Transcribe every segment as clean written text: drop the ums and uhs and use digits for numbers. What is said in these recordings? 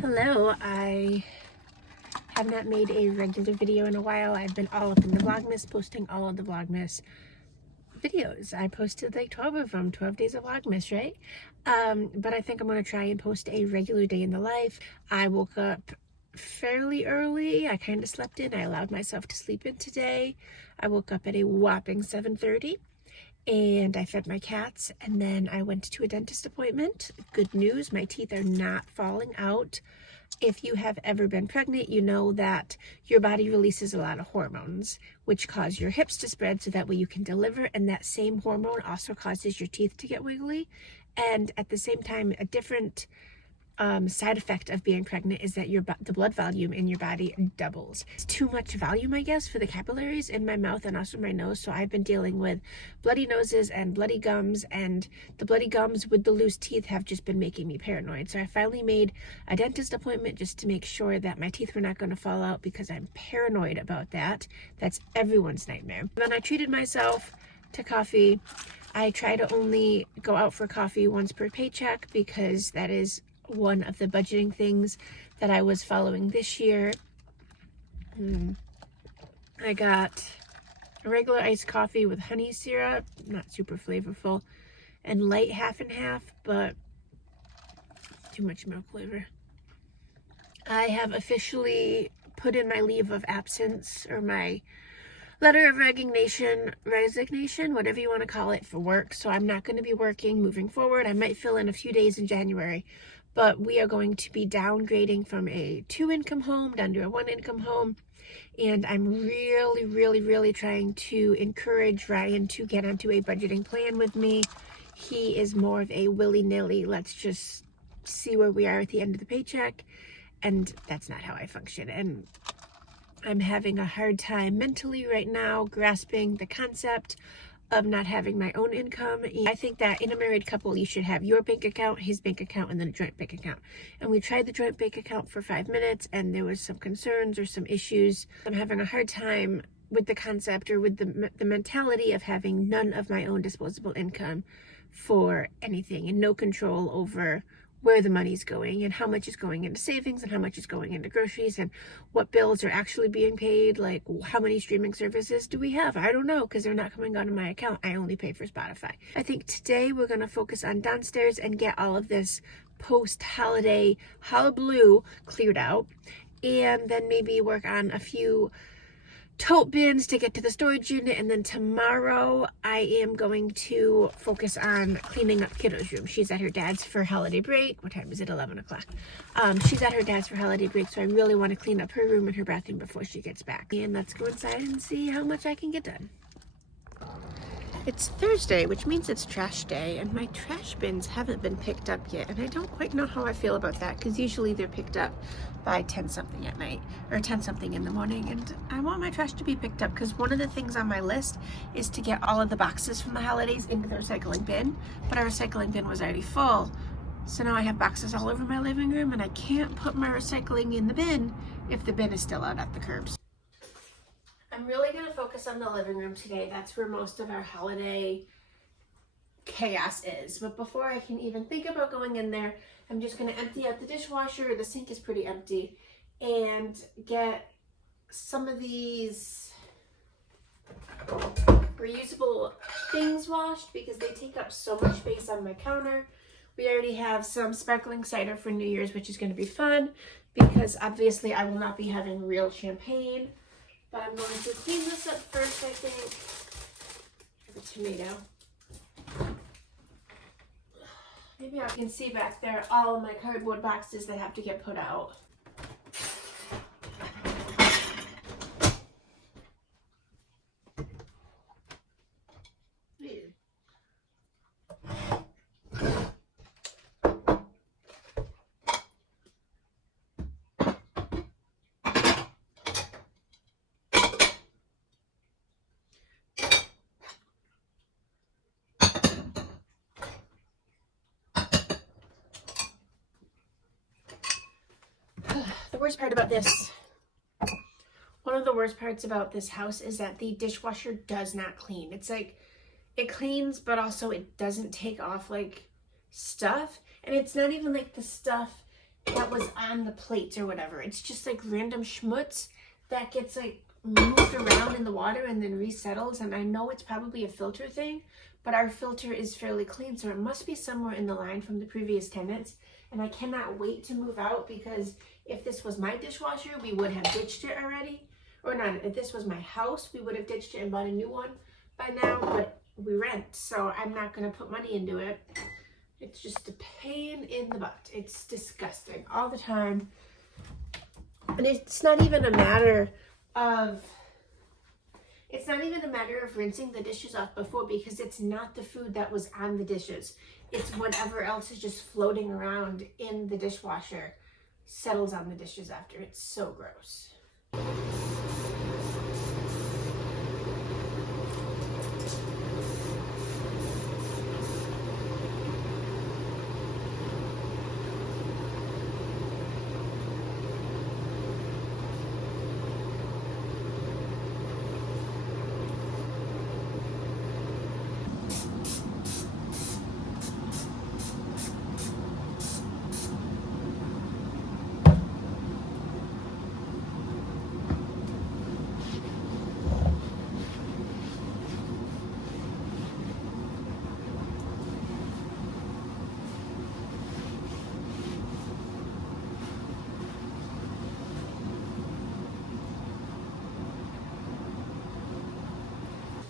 Hello, I have not made a regular video in a while. I've been all up in the Vlogmas, posting all of the Vlogmas videos. I posted like 12 of them, 12 days of Vlogmas, right? But I think I'm going to try and post a regular day in the life. I woke up fairly early. I kind of slept in. I allowed myself to sleep in today. I woke up at a whopping 7:30. And I fed my cats, and then I went to a dentist appointment. Good news, my teeth are not falling out. If you have ever been pregnant, you know that your body releases a lot of hormones, which cause your hips to spread so that way you can deliver, and that same hormone also causes your teeth to get wiggly. And at the same time, a different side effect of being pregnant is that the blood volume in your body doubles. It's too much volume, I guess, for the capillaries in my mouth and also my nose. So I've been dealing with bloody noses and bloody gums, and the bloody gums with the loose teeth have just been making me paranoid. So I finally made a dentist appointment just to make sure that my teeth were not going to fall out, because I'm paranoid about that. That's everyone's nightmare. Then I treated myself to coffee. I try to only go out for coffee once per paycheck, because that is one of the budgeting things that I was following this year. I got a regular iced coffee with honey syrup, not super flavorful, and light half and half, but too much milk flavor. I have officially put in my leave of absence, or my letter of resignation, whatever you want to call it, for work. So I'm not going to be working moving forward. I might fill in a few days in January, but we are going to be downgrading from a 2-income home down to a 1-income home. And I'm really trying to encourage Ryan to get onto a budgeting plan with me. He is more of a willy-nilly, let's just see where we are at the end of the paycheck. And that's not how I function. And I'm having a hard time mentally right now grasping the concept of not having my own income. I think that in a married couple, you should have your bank account, his bank account, and then a joint bank account. And we tried the joint bank account for 5 minutes, and there was some concerns or some issues. I'm having a hard time with the concept, or with the mentality of having none of my own disposable income for anything, and no control over where the money's going, and how much is going into savings, and how much is going into groceries, and what bills are actually being paid. Like, how many streaming services do we have? I don't know, because they're not coming out of my account. I only pay for Spotify. I think today we're going to focus on downstairs and get all of this post-holiday hullabaloo cleared out, and then maybe work on a few tote bins to get to the storage unit. And then tomorrow I am going to focus on cleaning up Kiddo's room. She's at her dad's for holiday break. What time is it? 11 o'clock. She's at her dad's for holiday break, so I really want to clean up her room and her bathroom before she gets back. And let's go inside and see how much I can get done. It's Thursday, which means it's trash day, and my trash bins haven't been picked up yet, and I don't quite know how I feel about that, because usually they're picked up by 10 something at night, or 10 something in the morning, and I want my trash to be picked up, because one of the things on my list is to get all of the boxes from the holidays into the recycling bin, but our recycling bin was already full, so now I have boxes all over my living room, and I can't put my recycling in the bin if the bin is still out at the curbs. I'm really going to focus on the living room today. That's where most of our holiday chaos is. But before I can even think about going in there, I'm just going to empty out the dishwasher. The sink is pretty empty. And get some of these reusable things washed, because they take up so much space on my counter. We already have some sparkling cider for New Year's, which is going to be fun, because obviously I will not be having real champagne. But I'm going to clean this up first, I think. The tomato. Maybe I can see back there all of my cardboard boxes that have to get put out. One of the worst parts about this house is that the dishwasher does not clean. It's like, it cleans, but also it doesn't take off like stuff. And it's not even like the stuff that was on the plates or whatever. It's just like random schmutz that gets like moved around in the water and then resettles. And I know it's probably a filter thing, but our filter is fairly clean, so it must be somewhere in the line from the previous tenants. And I cannot wait to move out, because if this was my dishwasher, we would have ditched it already. Or not, if this was my house, we would have ditched it and bought a new one by now, but we rent, so I'm not going to put money into it. It's just a pain in the butt. It's disgusting all the time. And it's not even a matter of rinsing the dishes off before, because it's not the food that was on the dishes. It's whatever else is just floating around in the dishwasher settles on the dishes after. It's so gross.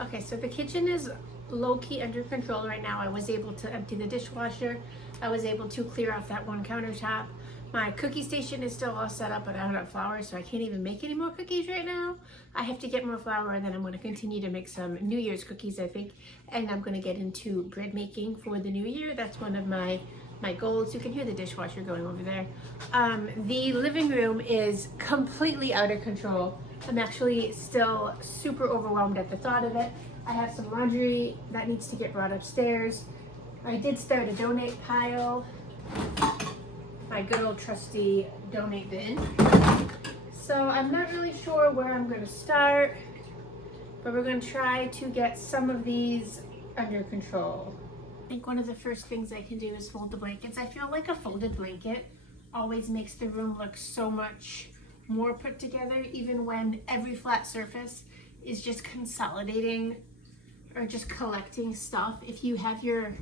Okay, so the kitchen is low-key under control right now. I was able to empty the dishwasher. I was able to clear off that one countertop. My cookie station is still all set up, but I don't have flour, so I can't even make any more cookies right now. I have to get more flour, and then I'm going to continue to make some New Year's cookies, I think. And I'm going to get into bread making for the new year. That's one of my goals. You can hear the dishwasher going over there. The living room is completely out of control. I'm actually still super overwhelmed at the thought of it. I have some laundry that needs to get brought upstairs. I did start a donate pile, my good old trusty donate bin. So I'm not really sure where I'm going to start, but we're going to try to get some of these under control. I think one of the first things I can do is fold the blankets. I feel like a folded blanket always makes the room look so much more put together, even when every flat surface is just consolidating or just collecting stuff. If you have your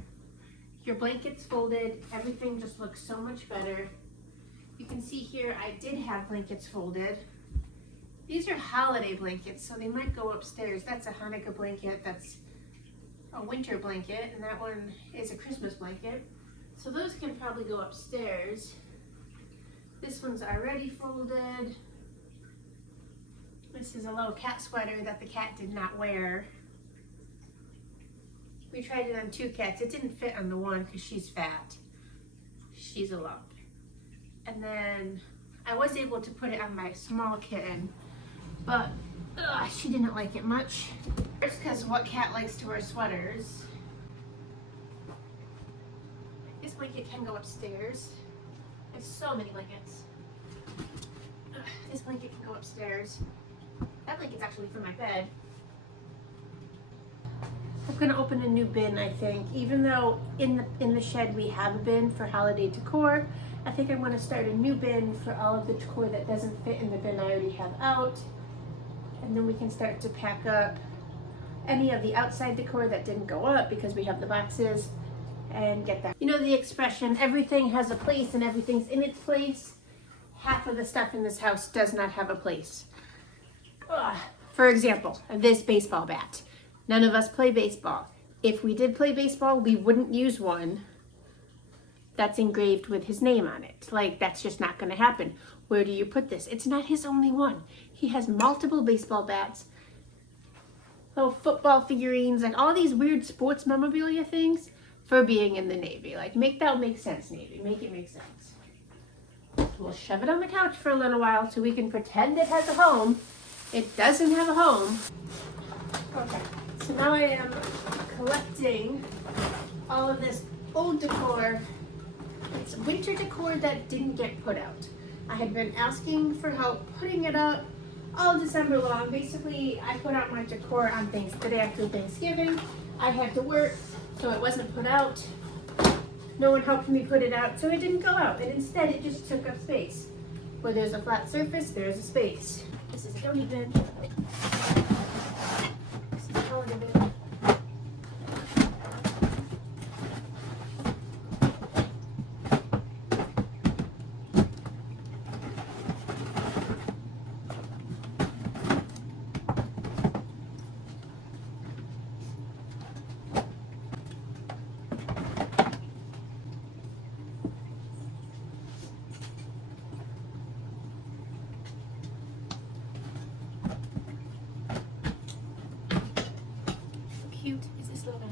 blankets folded, everything just looks so much better. You can see here I did have blankets folded. These are holiday blankets, so they might go upstairs. That's a Hanukkah blanket, that's a winter blanket, and that one is a Christmas blanket. So those can probably go upstairs. This one's already folded. This is a little cat sweater that the cat did not wear. We tried it on 2 cats. It didn't fit on the one because she's fat. She's a lump. And then I was able to put it on my small kitten, but she didn't like it much. First, because what cat likes to wear sweaters? This blanket can go upstairs. There's so many blankets. This blanket can go upstairs. That blanket's actually for my bed. I'm gonna open a new bin, I think. Even though in the shed we have a bin for holiday decor, I think I'm gonna start a new bin for all of the decor that doesn't fit in the bin I already have out. And then we can start to pack up any of the outside decor that didn't go up because we have the boxes, and get that. You know the expression, everything has a place and everything's in its place? Half of the stuff in this house does not have a place. For example, this baseball bat. None of us play baseball. If we did play baseball, we wouldn't use one that's engraved with his name on it. Like, that's just not gonna happen. Where do you put this? It's not his only one. He has multiple baseball bats, little football figurines, and all these weird sports memorabilia things for being in the Navy. Like, make that make sense, Navy. Make it make sense. We'll shove it on the couch for a little while so we can pretend it has a home. It doesn't have a home. Okay, so now I am collecting all of this old decor. It's winter decor that didn't get put out. I had been asking for help putting it up all December long. Basically, I put out my decor on the day after Thanksgiving. I had to work, so it wasn't put out. no one helped me put it out, so it didn't go out, and instead it just took up space. Where there's a flat surface, there's a space. This is a donut bin. This is a holiday bin. Cute is this little guy.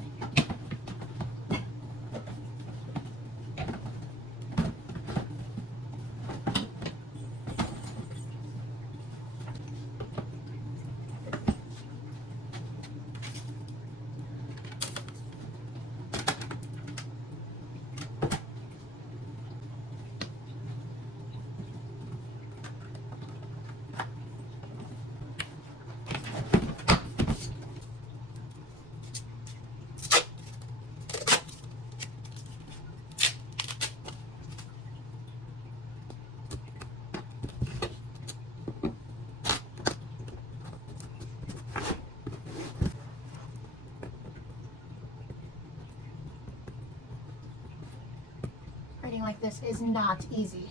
Writing like this is not easy.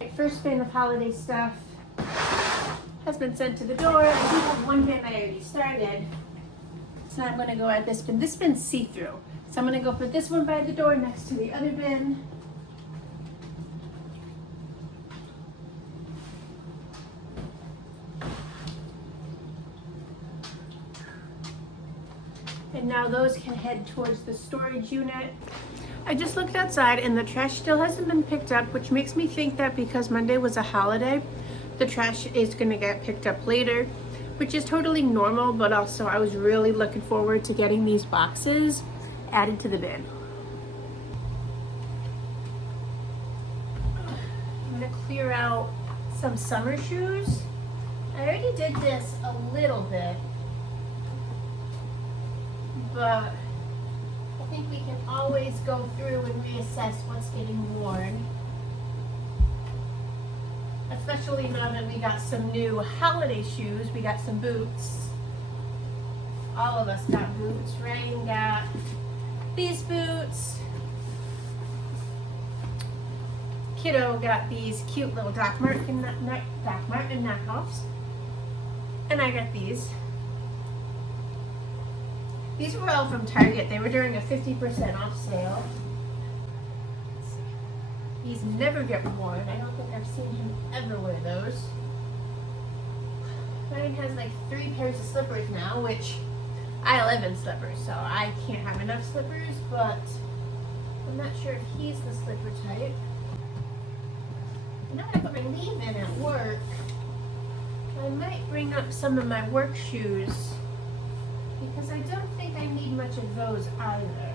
My first bin of holiday stuff has been sent to the door. I do have one bin I already started, so I'm going to go at this bin. This bin's see-through, so I'm going to go put this one by the door next to the other bin. And now those can head towards the storage unit. I just looked outside and the trash still hasn't been picked up, which makes me think that because Monday was a holiday, the trash is gonna get picked up later, which is totally normal, but also I was really looking forward to getting these boxes added to the bin. I'm gonna clear out some summer shoes. I already did this a little bit, but I think we can always go through and reassess what's getting worn. Especially now that we got some new holiday shoes. We got some boots. All of us got boots. Ryan got these boots. Kiddo got these cute little Doc Martin knockoffs. And I got these. These were all from Target. They were during a 50% off sale. These never get worn. I don't think I've seen him ever wear those. Ryan has like 3 pairs of slippers now, which I live in slippers, so I can't have enough slippers, but I'm not sure if he's the slipper type. I know I put my leave in at work. I might bring up some of my work shoes, because I don't think I need much of those either.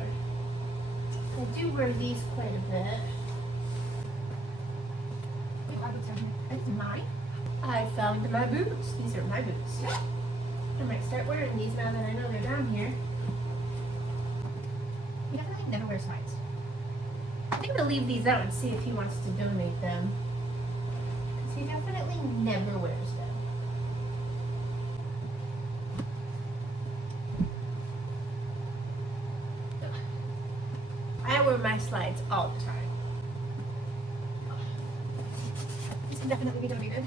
I do wear these quite a bit. I found my boots. These are my boots. I might start wearing these now that I know they're down here. He definitely never wears slides. I think I'm going to leave these out and see if he wants to donate them. Because he definitely never wears them. I wear my slides all the time. These can definitely be donated.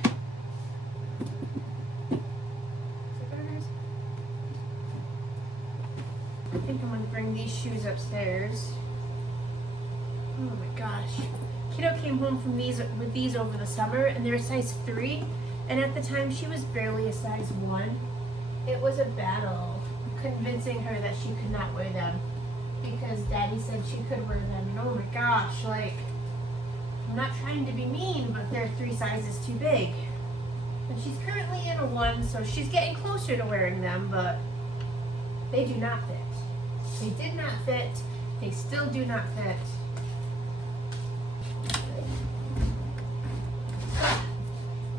I think I'm going to bring these shoes upstairs. Oh my gosh. Kiddo came home from with these over the summer, and they're a size 3. And at the time, she was barely a size 1. It was a battle convincing her that she could not wear them, because Daddy said she could wear them. And oh my gosh, like, I'm not trying to be mean, but they're 3 sizes too big. And she's currently in a 1, so she's getting closer to wearing them, but they do not fit. They did not fit. They still do not fit.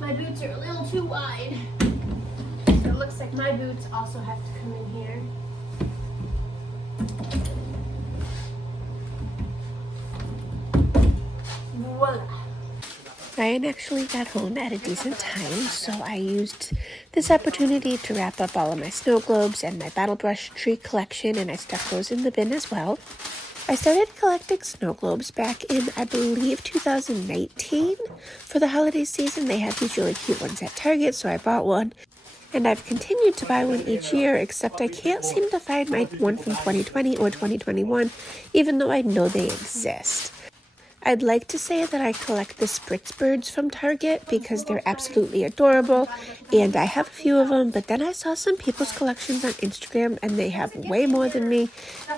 My boots are a little too wide. So it looks like my boots also have to come in here. Ryan actually got home at a decent time, so I used this opportunity to wrap up all of my snow globes and my battle brush tree collection, and I stuck those in the bin as well. I started collecting snow globes back in, I believe, 2019. For the holiday season, they had these really cute ones at Target, so I bought one. And I've continued to buy one each year, except I can't seem to find my one from 2020 or 2021, even though I know they exist. I'd like to say that I collect the Spritz birds from Target because they're absolutely adorable, and I have a few of them, but then I saw some people's collections on Instagram, and they have way more than me.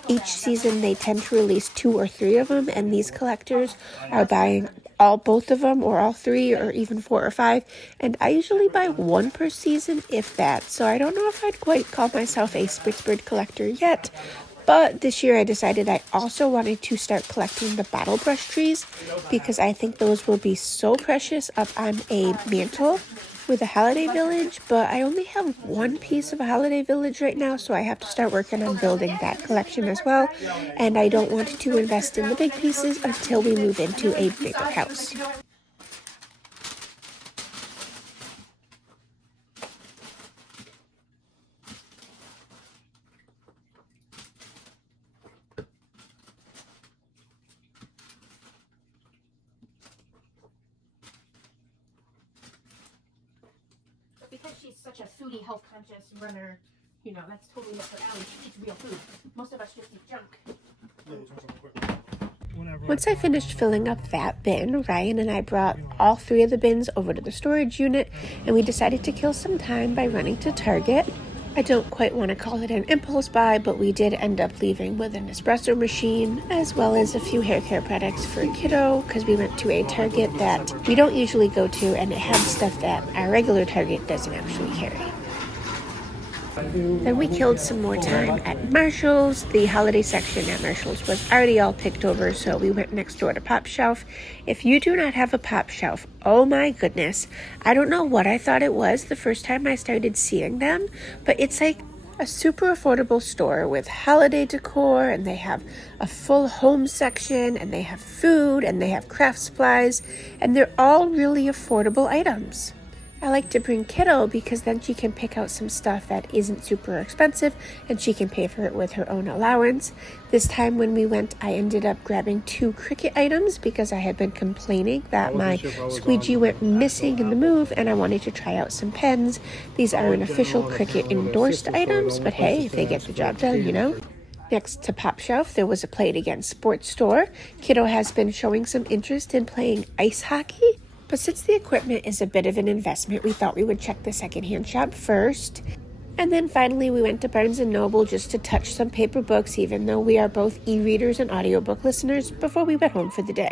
Each season, they tend to release 2 or 3 of them, and these collectors are buying both of them, or all 3, or even 4 or 5, and I usually buy 1 per season, if that, so I don't know if I'd quite call myself a Spritz bird collector yet. But this year I decided I also wanted to start collecting the bottle brush trees because I think those will be so precious up on a mantle with a holiday village. But I only have 1 piece of a holiday village right now, so I have to start working on building that collection as well. And I don't want to invest in the big pieces until we move into a bigger house. Because she's such a foodie, health conscious runner, you know, that's totally up her alley. She eats real food. Most of us just eat junk. Once I finished filling up that bin, Ryan and I brought all 3 of the bins over to the storage unit, and we decided to kill some time by running to Target. I don't quite want to call it an impulse buy, but we did end up leaving with an espresso machine, as well as a few hair care products for Kiddo, because we went to a Target that we don't usually go to, and it had stuff that our regular Target doesn't actually carry. Then we killed some more time at Marshall's. The holiday section at Marshall's was already all picked over, so we went next door to Pop Shelf. If you do not have a Pop Shelf, oh my goodness. I don't know what I thought it was the first time I started seeing them, but it's like a super affordable store with holiday decor, and they have a full home section, and they have food, and they have craft supplies, and they're all really affordable items. I like to bring Kiddo because then she can pick out some stuff that isn't super expensive and she can pay for it with her own allowance. This time when we went, I ended up grabbing 2 Cricut items because I had been complaining that my squeegee went missing in the move and I wanted to try out some pens. These are an official Cricut endorsed items, but hey, if they get the job done, you know. Next to Pop Shelf, there was a Play It Again sports store. Kiddo has been showing some interest in playing ice hockey. But since the equipment is a bit of an investment, we thought we would check the secondhand shop first. And then finally we went to Barnes & Noble just to touch some paper books, even though we are both e-readers and audiobook listeners, before we went home for the day.